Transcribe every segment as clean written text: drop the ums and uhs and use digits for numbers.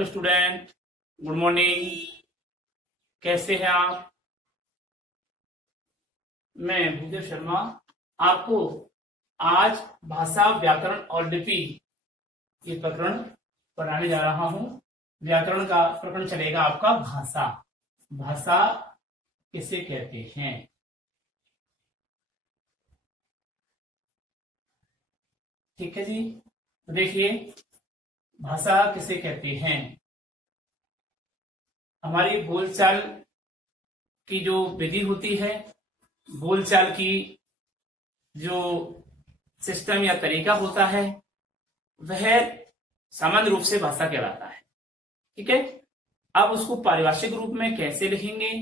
Hello student, good morning. कैसे हैं आप? मैं भूदेव शर्मा आपको आज भाषा, व्याकरण और लिपि ये प्रकरण पढ़ाने जा रहा हूं। व्याकरण का प्रकरण चलेगा आपका भाषा। भाषा किसे कहते हैं? ठीक है जी, तो देखिए भाषा किसे कहते हैं। हमारी बोलचाल की जो विधि होती है, बोलचाल की जो सिस्टम या तरीका होता है, वह सामान्य रूप से भाषा कहलाता है। ठीक है, अब उसको पारिभाषिक रूप में कैसे लिखेंगे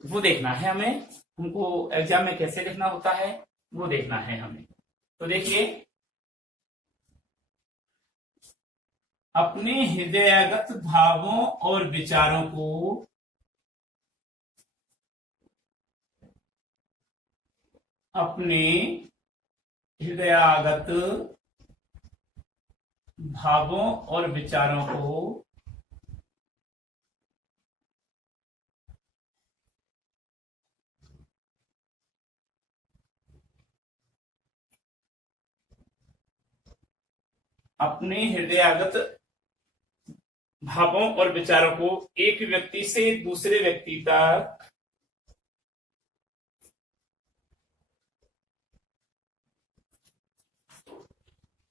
वो देखना है हमें। उनको एग्जाम में कैसे लिखना होता है वो देखना है हमें। तो देखिए, अपने हृदयगत भावों और विचारों को अपने हृदयागत भावों और विचारों को अपने हृदयागत भावों और विचारों को एक व्यक्ति से दूसरे व्यक्ति तक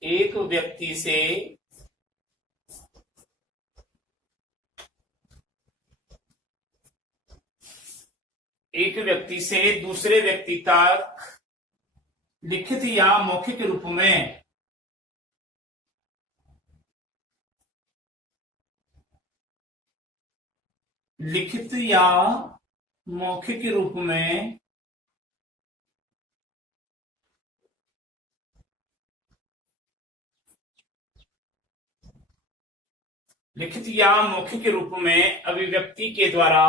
एक व्यक्ति से दूसरे व्यक्ति तक लिखित या मौखिक रूप में लिखित या मौखिक रूप में लिखित या मौखिक रूप में अभिव्यक्ति के द्वारा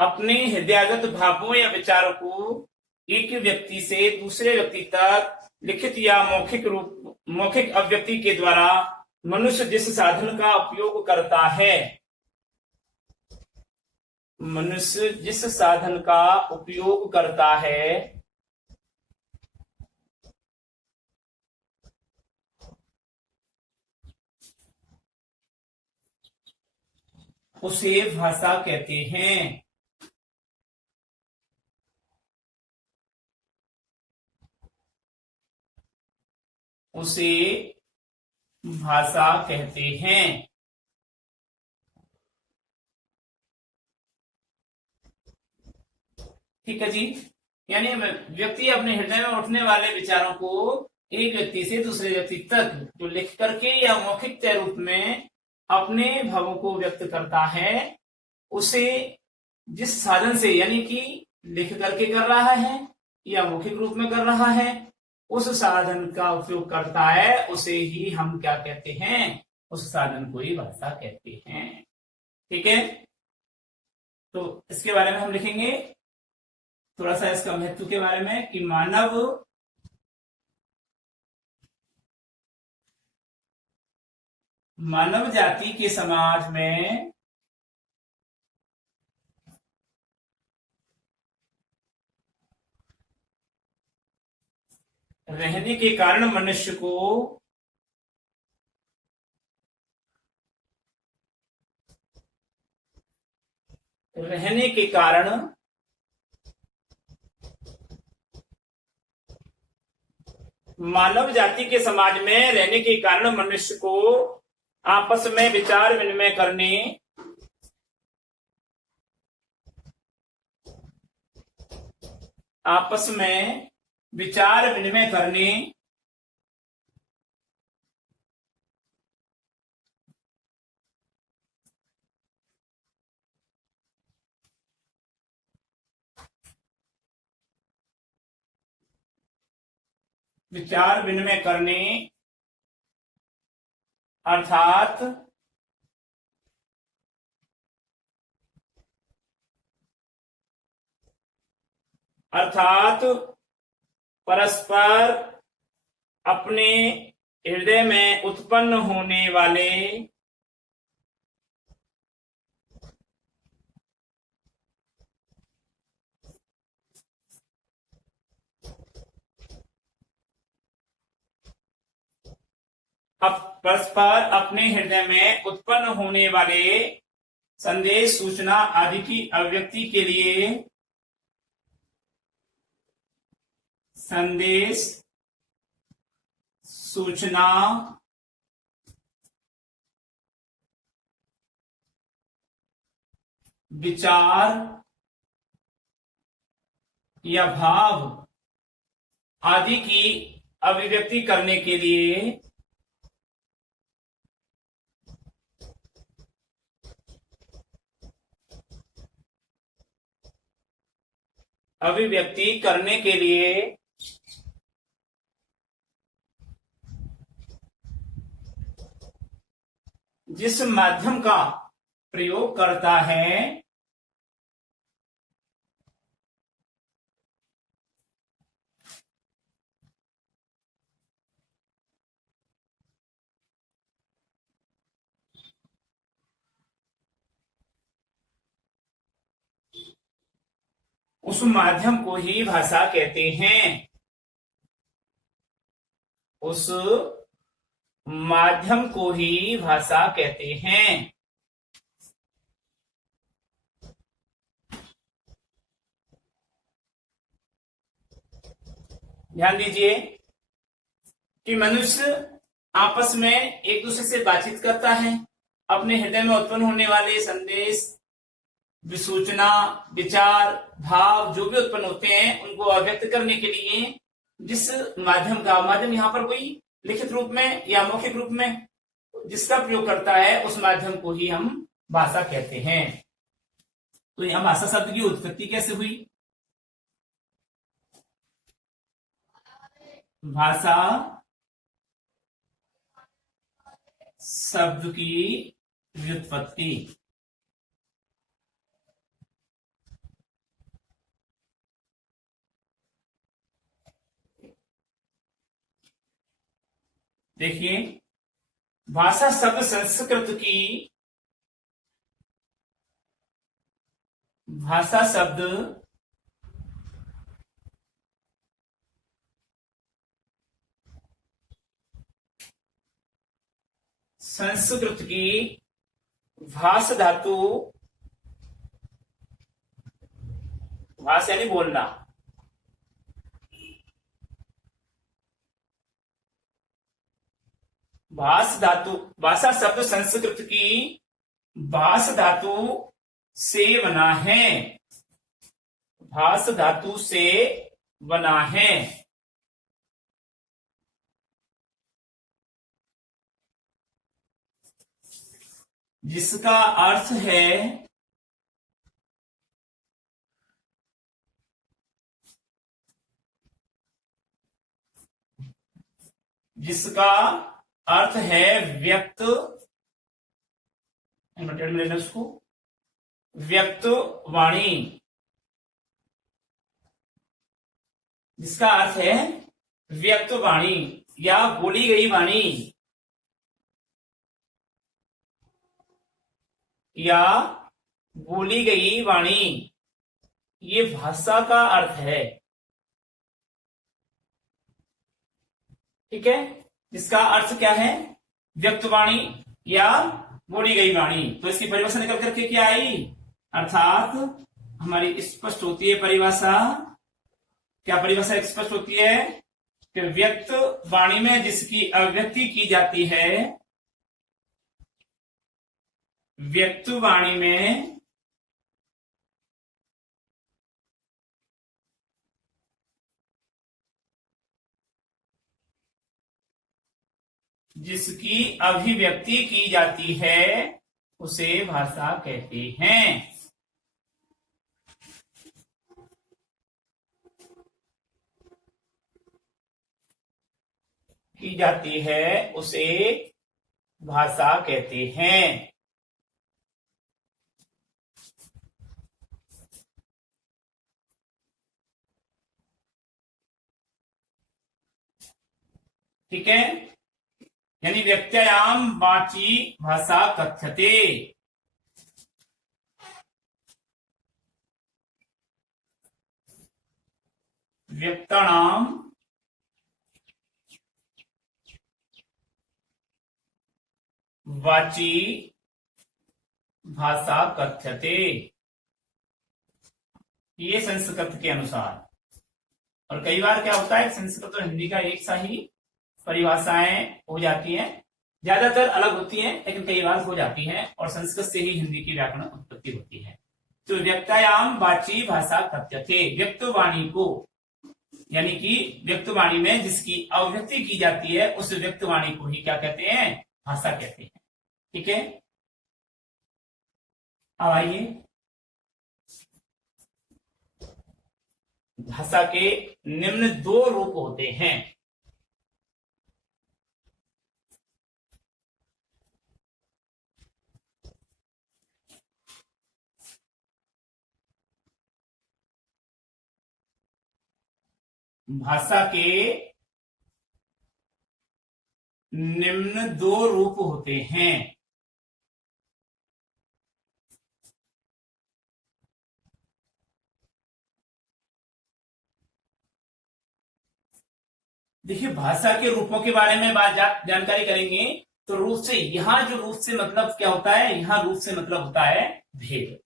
अपने हृदयगत भावों या विचारों को एक व्यक्ति से दूसरे व्यक्ति तक लिखित या मौखिक अभिव्यक्ति के द्वारा मनुष्य जिस साधन का उपयोग करता है, मनुष्य जिस साधन का उपयोग करता है उसे भाषा कहते हैं। उसे भाषा कहते हैं। ठीक है जी, यानी व्यक्ति अपने हृदय में उठने वाले विचारों को एक व्यक्ति से दूसरे व्यक्ति तक जो लिख करके या मौखिक रूप में अपने भावों को व्यक्त करता है, उसे जिस साधन से यानी कि लिख करके कर रहा है या मौखिक रूप में कर रहा है, उस साधन का उपयोग करता है, उसे ही हम क्या कहते हैं? उस साधन को ही भाषा कहते हैं। ठीक है, तो इसके बारे में हम लिखेंगे थोड़ा सा इसका महत्व के बारे में कि मानव जाति के समाज में रहने के कारण मनुष्य को रहने के कारण मानव जाति के समाज में रहने के कारण मनुष्य को आपस में विचार विनिमय करने आपस में विचार विनिमय करने विचार विनिमय करने अर्थात अर्थात परस्पर अपने हृदय में उत्पन्न होने वाले परस्पर अपने हृदय में उत्पन्न होने वाले संदेश, सूचना आदि की अभिव्यक्ति के लिए संदेश, सूचना, विचार या भाव आदि की अभिव्यक्ति करने के लिए जिस माध्यम का प्रयोग करता है उस माध्यम को ही भाषा कहते हैं। उस माध्यम को ही भाषा कहते हैं। ध्यान दीजिए कि मनुष्य आपस में एक दूसरे से बातचीत करता है, अपने हृदय में उत्पन्न होने वाले संदेश, सूचना, विचार, भाव जो भी उत्पन्न होते हैं उनको अभिव्यक्त करने के लिए जिस माध्यम यहाँ पर कोई लिखित रूप में या मौखिक रूप में जिसका प्रयोग करता है उस माध्यम को ही हम भाषा कहते हैं। तो यहाँ भाषा शब्द की उत्पत्ति कैसे हुई? भाषा शब्द की व्युत्पत्ति देखिए, भाषा शब्द संस्कृत की भाषा शब्द संस्कृत की भाष धातु, भाष यानी बोलना, भाष धातु, भाषा शब्द संस्कृत की भाष धातु से बना है। भाष धातु से बना है। जिसका अर्थ है व्यक्त, लेना उसको व्यक्त वाणी। जिसका अर्थ है व्यक्त वाणी या बोली गई वाणी या बोली गई वाणी, ये भाषा का अर्थ है। ठीक है, जिसका अर्थ क्या है? व्यक्त वाणी या बोली गई वाणी। तो इसकी परिभाषा निकल करके क्या आई? अर्थात हमारी स्पष्ट होती है परिभाषा। क्या परिभाषा स्पष्ट होती है कि व्यक्त वाणी में जिसकी अभिव्यक्ति की जाती है, व्यक्त वाणी में जिसकी अभिव्यक्ति की जाती है उसे भाषा कहते हैं। की जाती है उसे भाषा कहते हैं। ठीक है, यानी व्यक्त्यायाम वाची भाषा कथ्यते। व्यक्तानाम वाची भाषा कथ्यते, ये संस्कृत के अनुसार। और कई बार क्या होता है, संस्कृत और हिंदी का एक सा ही परिभाषाएं हो जाती हैं, ज्यादातर अलग होती हैं लेकिन कई बार हो जाती हैं, और संस्कृत से ही हिंदी की व्याकरण उत्पत्ति होती है। तो व्यक्तायाम वाची भाषा कथ्यते, व्यक्त वाणी को, यानी कि व्यक्त वाणी में जिसकी अभिव्यक्ति की जाती है उस व्यक्त वाणी को ही क्या कहते हैं, भाषा कहते हैं। ठीक है, अब आइए, भाषा के निम्न दो रूप होते हैं। भाषा के निम्न दो रूप होते हैं। देखिए, भाषा के रूपों के बारे में जानकारी करेंगे तो रूप से, यहां जो रूप से मतलब क्या होता है, यहां रूप से मतलब होता है भेद।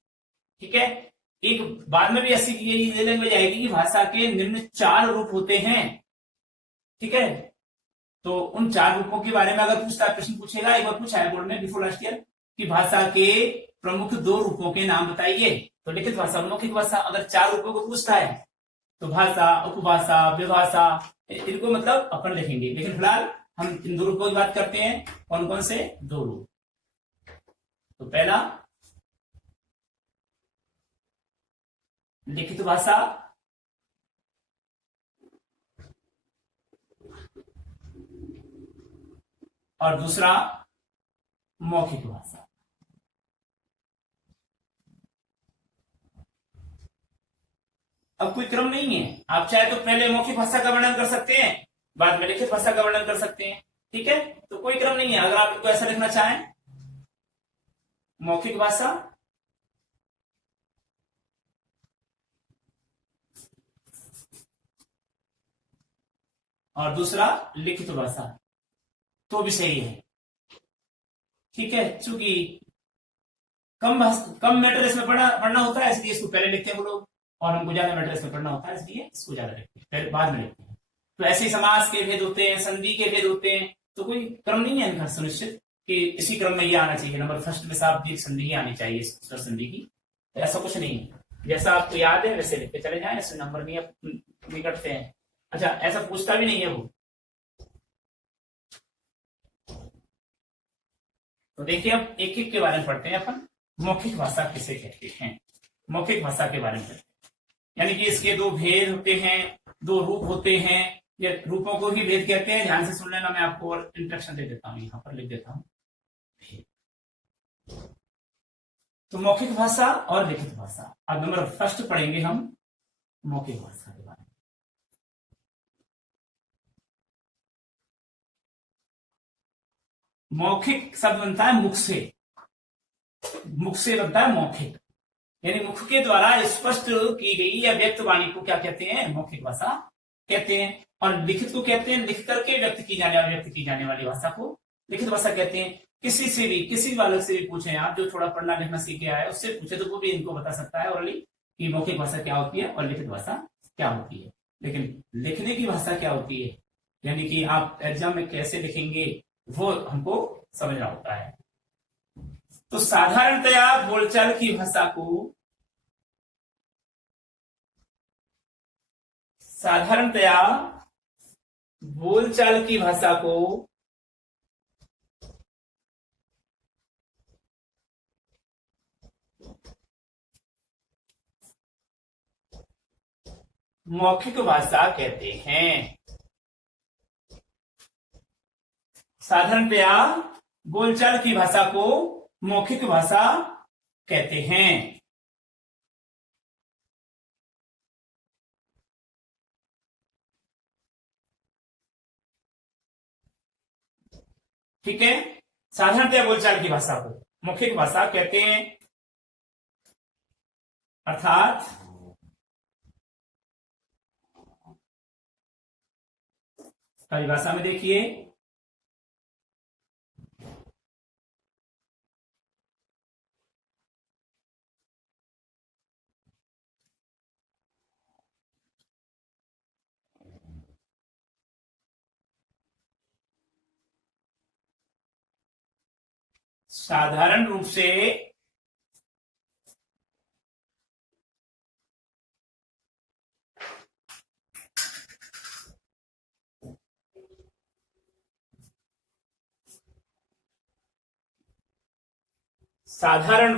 ठीक है, एक बाद में भी ऐसी ये लैंग्वेज आएगी कि भाषा के निम्न 4 रूप होते हैं। ठीक है, तो उन 4 रूपों के बारे में अगर प्रश्न पूछेगा, एक बार पूछा है बोर्ड में बिफोर लास्ट ईयर कि भाषा के प्रमुख 2 रूपों के नाम बताइए, तो लिखित भाषा, मौखिक भाषा। अगर 4 रूपों को पूछता है तो भाषा, उपभाषा, विभाषा, इनको मतलब अपन लिखेंगे, लेकिन फिलहाल हम इन 2 रूपों की बात करते हैं। कौन कौन से 2 रूप? तो पहला लिखित भाषा, और दूसरा मौखिक भाषा। अब कोई क्रम नहीं है, आप चाहे तो पहले मौखिक भाषा का वर्णन कर सकते हैं, बाद में लिखित भाषा का वर्णन कर सकते हैं। ठीक है, तो कोई क्रम नहीं है। अगर आप इनको ऐसा लिखना चाहें, मौखिक भाषा और दूसरा लिखित भाषा, तो भी सही है। ठीक है, चूंकि कम मैटर इसमें पढ़ना होता है, इसलिए इसको पहले लिखते हैं वो लोग, और हमको ज्यादा मैटर इसमें पढ़ना होता है, इसलिए इसको ज्यादा लिखते हैं, फिर बाद में लिखते हैं। तो ऐसे ही समास के भेद होते हैं, संधि के भेद होते हैं, तो कोई क्रम नहीं है इनका सुनिश्चित कि इसी क्रम में ये आना चाहिए, नंबर फर्स्ट में शाब्दिक संधि ही आनी चाहिए संधि की। तो ऐसा कुछ नहीं है, जैसा आपको याद है वैसे लिखते चले जाए, ऐसे नंबर नहीं कटते हैं। अच्छा, ऐसा पूछता भी नहीं है वो। तो देखिए, अब एक एक के बारे में पढ़ते हैं अपन। मौखिक भाषा किसे कहते हैं? मौखिक भाषा के बारे में पढ़ते हैं, यानी कि इसके 2 भेद होते हैं, 2 रूप होते हैं। ये रूपों को ही भेद कहते हैं। ध्यान से सुन लेना, मैं आपको और इंस्ट्रक्शन दे देता हूं, यहां पर लिख देता हूं। तो मौखिक भाषा और लिखित भाषा। अब नंबर फर्स्ट पढ़ेंगे हम मौखिक भाषा के बारे में। मौखिक शब्द बनता है मुख से, मुख से बनता है मौखिक, यानी मुख के द्वारा स्पष्ट की गई या व्यक्त वाणी को क्या कहते हैं? मौखिक भाषा कहते हैं। और लिखित को कहते हैं लिख करके व्यक्त की जाने वाली भाषा को लिखित भाषा कहते हैं। किसी से भी, किसी बालक से भी पूछे आप जो थोड़ा पढ़ना लिखना सीख के आया, उससे पूछे तो वो भी इनको बता सकता है ओरली कि मौखिक भाषा क्या होती है और लिखित भाषा क्या होती है। लेकिन लिखने की भाषा क्या होती है, यानी कि आप एग्जाम में कैसे लिखेंगे, वो हमको समझना होता है। तो साधारणतया बोलचाल की भाषा को, साधारणतया बोलचाल की भाषा को मौखिक भाषा कहते हैं। साधारणतया बोलचाल की भाषा को मौखिक भाषा कहते हैं। ठीक है। साधारणतया बोलचाल की भाषा को मौखिक भाषा कहते हैं। अर्थात परिभाषा में देखिए, साधारण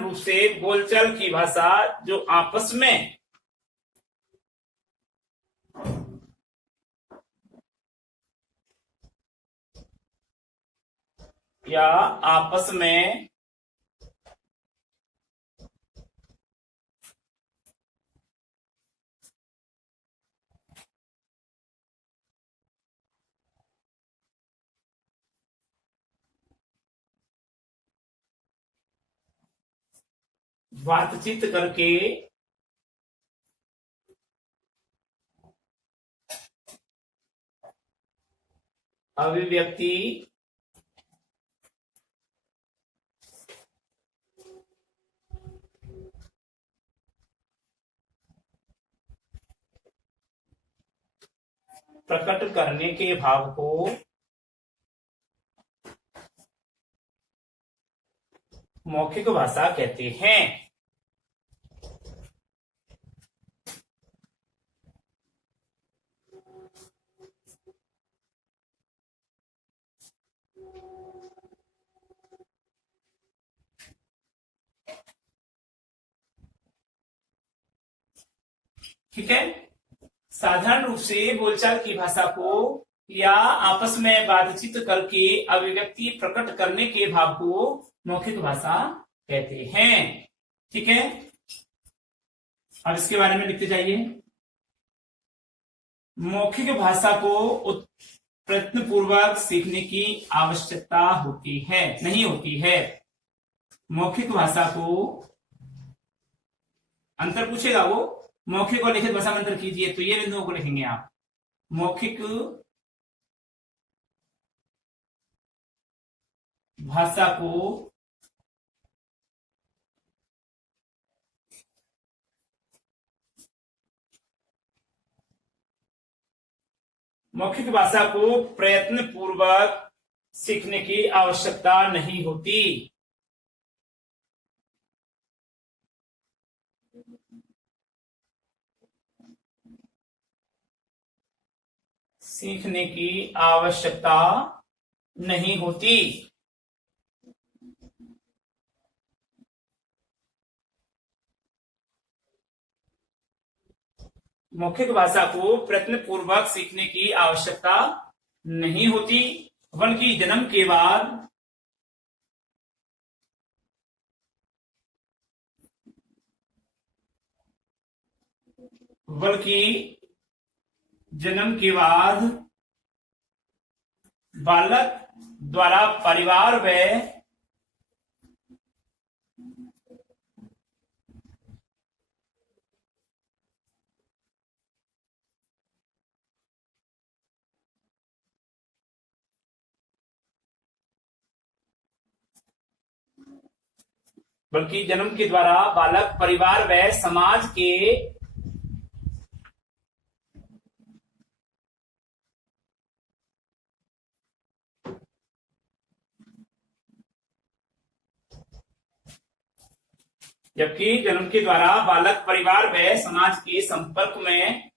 रूप से बोलचाल की भाषा जो आपस में या आपस में बातचीत करके अभिव्यक्ति प्रकट करने के भाव को मौखिक भाषा कहते हैं। ठीक है। साधारण रूप से बोलचाल की भाषा को या आपस में बातचीत करके अभिव्यक्ति प्रकट करने के भाव को मौखिक भाषा कहते हैं। ठीक है। अब इसके बारे में लिखते जाइए। मौखिक भाषा को प्रयत्न पूर्वक सीखने की आवश्यकता होती है, नहीं होती है। मौखिक भाषा को अंतर पूछेगा वो, मौखिक और लिखित भाषा में अंतर कीजिए, तो ये बिंदुओं को लिखेंगे आप। मौखिक भाषा को प्रयत्न पूर्वक सीखने की आवश्यकता नहीं होती। सीखने की आवश्यकता नहीं होती। मौखिक भाषा को प्रयत्न पूर्वक सीखने की आवश्यकता नहीं होती, बल्कि जन्म के बाद बालक द्वारा परिवार व जन्म के द्वारा बालक परिवार व समाज के जबकि जन्म के द्वारा बालक परिवार व समाज के संपर्क में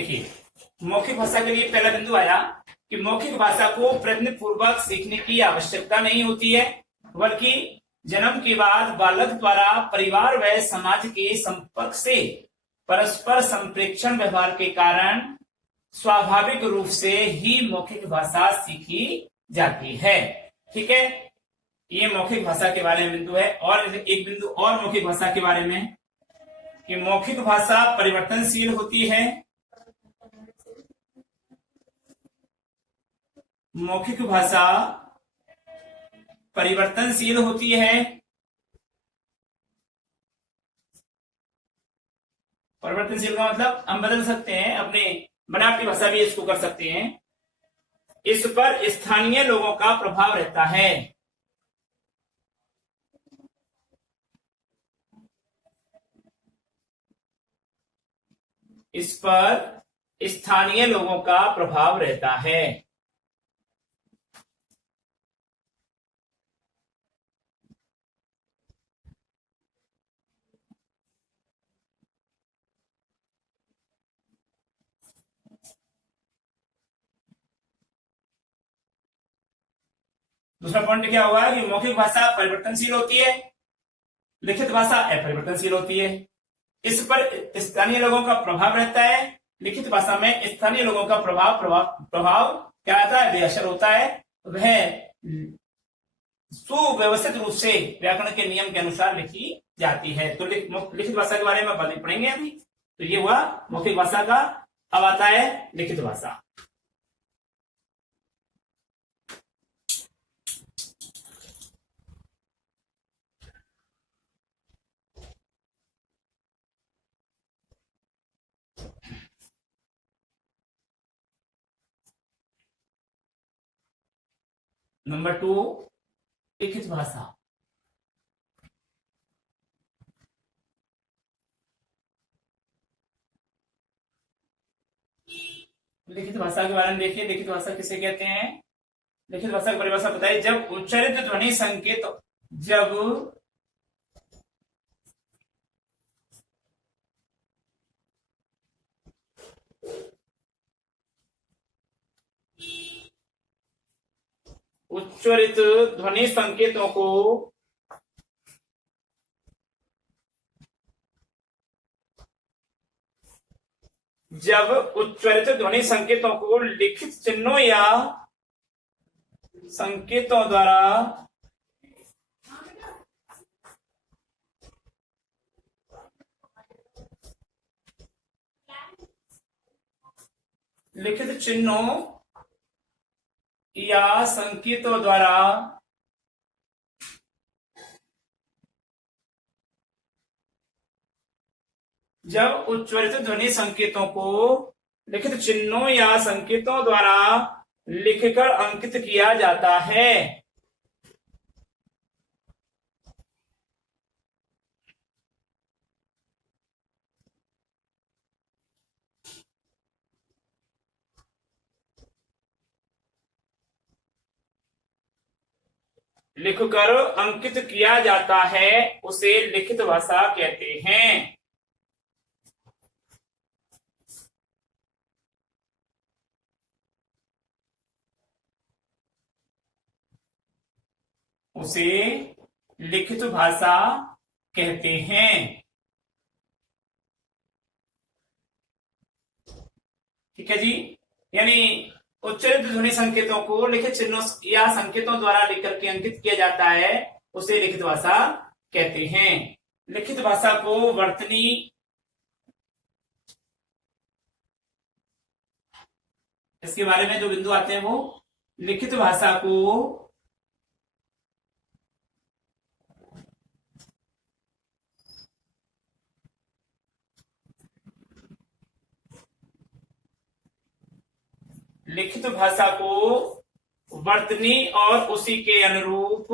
देखिए, मौखिक भाषा के लिए पहला बिंदु आया कि मौखिक भाषा को प्रयत्न पूर्वक सीखने की आवश्यकता नहीं होती है, बल्कि जन्म के बाद बालक द्वारा परिवार व समाज के संपर्क से परस्पर संप्रेक्षण व्यवहार के कारण स्वाभाविक रूप से ही मौखिक भाषा सीखी जाती है। ठीक है, ये मौखिक भाषा के बारे में बिंदु है। और एक बिंदु और मौखिक भाषा के बारे में कि मौखिक भाषा परिवर्तनशील होती है। मौखिक भाषा परिवर्तनशील होती है। परिवर्तनशील का मतलब हम बदल सकते हैं, अपने बनावटी भाषा भी इसको कर सकते हैं। इस पर स्थानीय लोगों का प्रभाव रहता है। इस पर स्थानीय लोगों का प्रभाव रहता है। दूसरा पॉइंट क्या होगा कि मौखिक भाषा परिवर्तनशील होती है, लिखित भाषा अपरिवर्तनशील होती है। इस पर स्थानीय लोगों का प्रभाव रहता है। लिखित भाषा में स्थानीय लोगों का प्रभाव क्या आता है, बेअसर होता है। वह सुव्यवस्थित रूप से व्याकरण के नियम के अनुसार लिखी जाती है। तो लिखित भाषा के बारे में पढ़ेंगे अभी। तो ये हुआ मौखिक भाषा का। अब आता है लिखित भाषा। नंबर 2, लिखित भाषा। लिखित भाषा के बारे में देखिए, लिखित भाषा किसे कहते हैं। लिखित भाषा की परिभाषा बताइए। जब उच्चारित ध्वनि संकेत, जब उच्चारित ध्वनि संकेतों को लिखित चिन्हों या संकेतों द्वारा लिखित चिन्हों या संकेतों द्वारा जब उच्चारित ध्वनि संकेतों को लिखित चिन्हों या संकेतों द्वारा लिखकर अंकित किया जाता है, लिखकर अंकित किया जाता है, उसे लिखित भाषा कहते हैं। उसे लिखित भाषा कहते हैं। ठीक है जी। यानी उच्चारित ध्वनि संकेतों को लिखित चिन्हों या संकेतों द्वारा लिख करके अंकित किया जाता है, उसे लिखित भाषा कहते हैं। लिखित भाषा को वर्तनी इसके बारे में जो बिंदु आते हैं वो लिखित भाषा को लिखित भाषा को वर्तनी और उसी के अनुरूप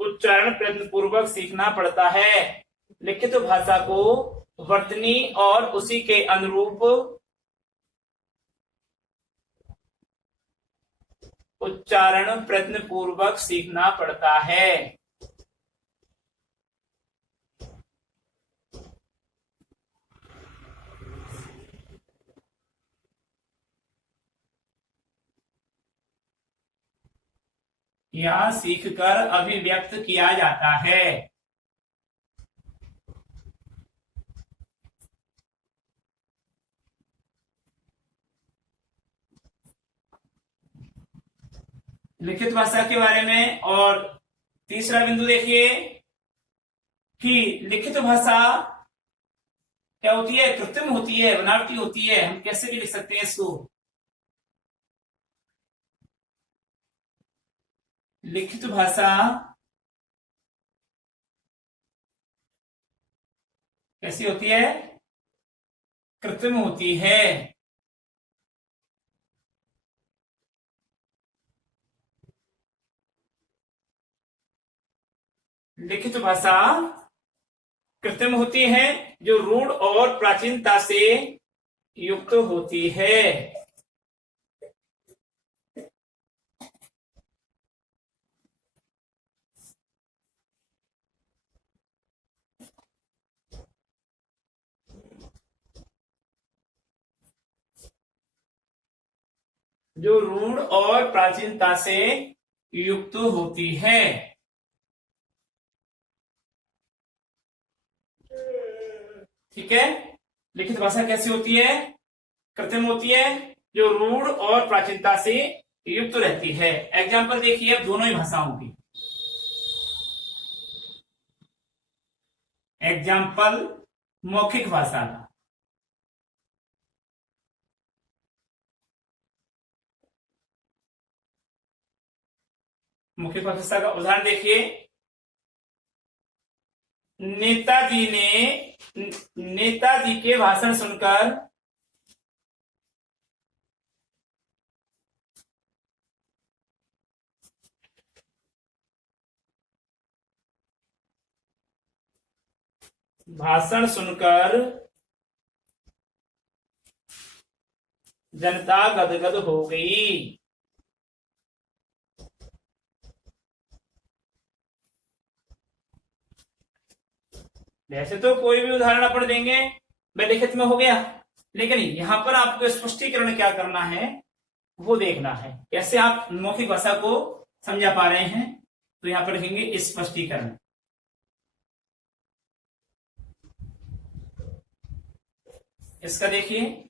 उच्चारण प्रयत्न पूर्वक सीखना पड़ता है। लिखित भाषा को वर्तनी और उसी के अनुरूप उच्चारण प्रयत्न पूर्वक सीखना पड़ता है। यह सीखकर अभिव्यक्त किया जाता है। लिखित भाषा के बारे में। और तीसरा बिंदु देखिए कि लिखित भाषा क्या होती है, कृत्रिम होती है, बनावटी होती है। हम कैसे भी लिख सकते हैं इसको। लिखित भाषा कैसी होती है, कृत्रिम होती है। लिखित भाषा कृत्रिम होती है जो रूढ़ और प्राचीनता से युक्त होती है। जो रूढ़ और प्राचीनता से युक्त होती है। ठीक है। लिखित भाषा कैसी होती है, कृत्रिम होती है जो रूढ़ और प्राचीनता से युक्त रहती है। एग्जाम्पल देखिए अब दोनों ही भाषाओं की। एग्जाम्पल मौखिक भाषा का। मौखिक भाषा का उदाहरण देखिए। नेताजी के भाषण सुनकर जनता गदगद हो गई। वैसे तो कोई भी उदाहरण अपन देंगे वह लिखित में हो गया, लेकिन यहां पर आपको स्पष्टीकरण क्या करना है वो देखना है। कैसे आप मौखिक भाषा को समझा पा रहे हैं, तो यहां पर लिखेंगे स्पष्टीकरण। इसका देखिए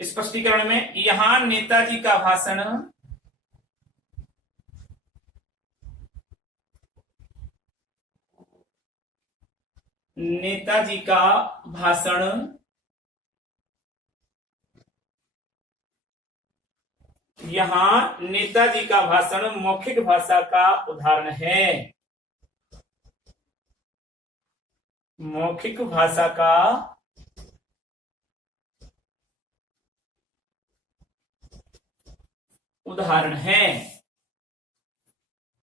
स्पष्टीकरण में, यहां नेताजी का भाषण यहां नेताजी का भाषण मौखिक भाषा का उदाहरण है। मौखिक भाषा का उदाहरण है।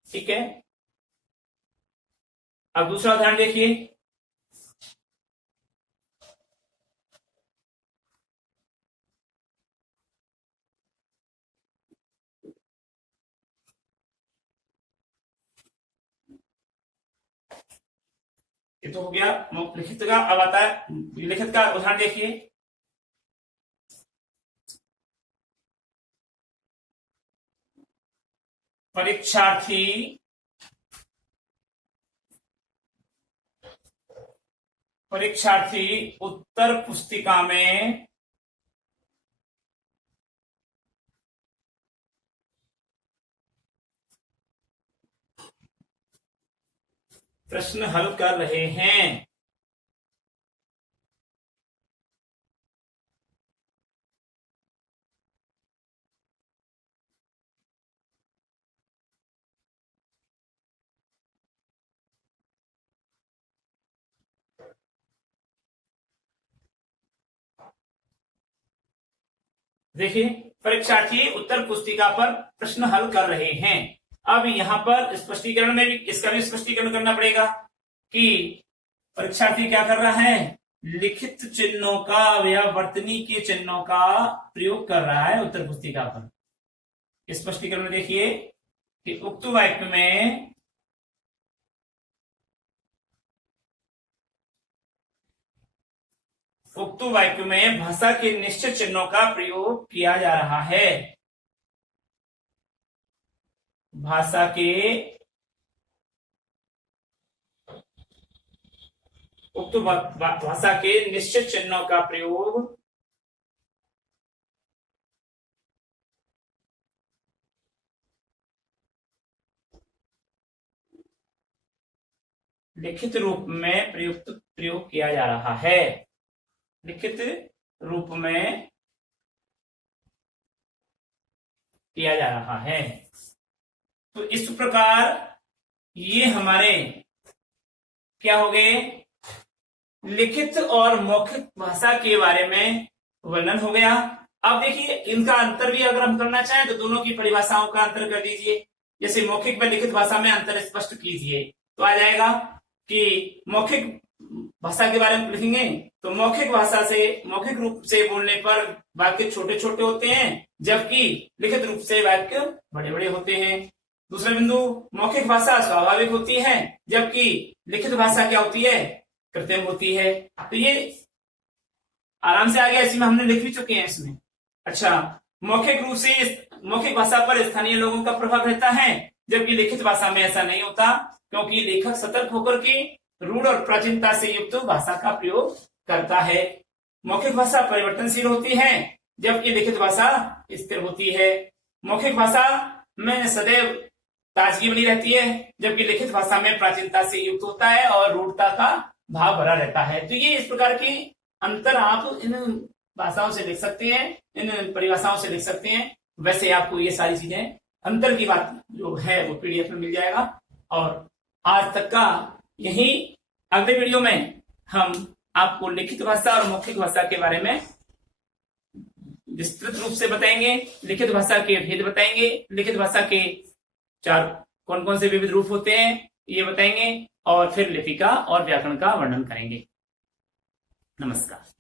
ठीक है। अब दूसरा उदाहरण देखिए। ये तो हो गया लिखित का। अब आता है लिखित का उदाहरण देखिए। परीक्षार्थी उत्तर पुस्तिका में प्रश्न हल कर रहे हैं। देखिए परीक्षार्थी उत्तर पुस्तिका पर प्रश्न हल कर रहे हैं। अब यहां पर स्पष्टीकरण में भी इसका भी स्पष्टीकरण करना पड़ेगा कि परीक्षार्थी क्या कर रहा है, लिखित चिन्हों का या वर्तनी के चिन्हों का प्रयोग कर रहा है उत्तर पुस्तिका पर। स्पष्टीकरण में देखिए कि उक्त वाक्य में भाषा के निश्चित चिन्हों का प्रयोग किया जा रहा है। भाषा के उक्त भाषा के निश्चित चिन्हों का प्रयोग लिखित रूप में प्रयोग किया जा रहा है। लिखित रूप में किया जा रहा है। तो इस प्रकार ये हमारे क्या हो गए, लिखित और मौखिक भाषा के बारे में वर्णन हो गया। अब देखिए इनका अंतर भी अगर हम करना चाहें तो दोनों की परिभाषाओं का अंतर कर दीजिए। जैसे मौखिक व लिखित भाषा में अंतर स्पष्ट कीजिए तो आ जाएगा कि मौखिक भाषा के बारे में लिखेंगे तो मौखिक रूप से बोलने पर वाक्य छोटे छोटे होते हैं, जबकि लिखित रूप से वाक्य बड़े बड़े होते हैं। दूसरा बिंदु, मौखिक भाषा स्वाभाविक होती है, जबकि लिखित भाषा क्या होती है, कृत्रिम होती है। तो ये आराम से आ गया, इसमें हमने लिख भी चुके हैं इसमें। अच्छा, मौखिक भाषा पर स्थानीय लोगों का प्रभाव रहता है, जबकि लिखित भाषा में ऐसा नहीं होता, क्योंकि लेखक सतर्क होकर के रूढ़ और प्राचीनता से युक्त भाषा का प्रयोग करता है। मौखिक भाषा परिवर्तनशील होती है, जबकि लिखित भाषा स्थिर होती है। मौखिक भाषा में सदैव ताजगी बनी रहती है, जबकि लिखित भाषा में प्राचीनता से युक्त होता है और रूढ़ता का भाव भरा रहता है। तो ये इस प्रकार की अंतर आप इन भाषाओं से लिख सकते हैं, इन परिभाषाओं से लिख सकते हैं। वैसे आपको ये सारी चीजें अंतर की बात जो है वो पीडीएफ में मिल जाएगा। और आज तक का यही, अगले वीडियो में हम आपको लिखित भाषा और मौखिक भाषा के बारे में विस्तृत रूप से बताएंगे। लिखित भाषा के भेद बताएंगे, लिखित भाषा के कौन कौन से विविध रूप होते हैं ये बताएंगे, और फिर लिपिका और व्याकरण का वर्णन करेंगे। नमस्कार।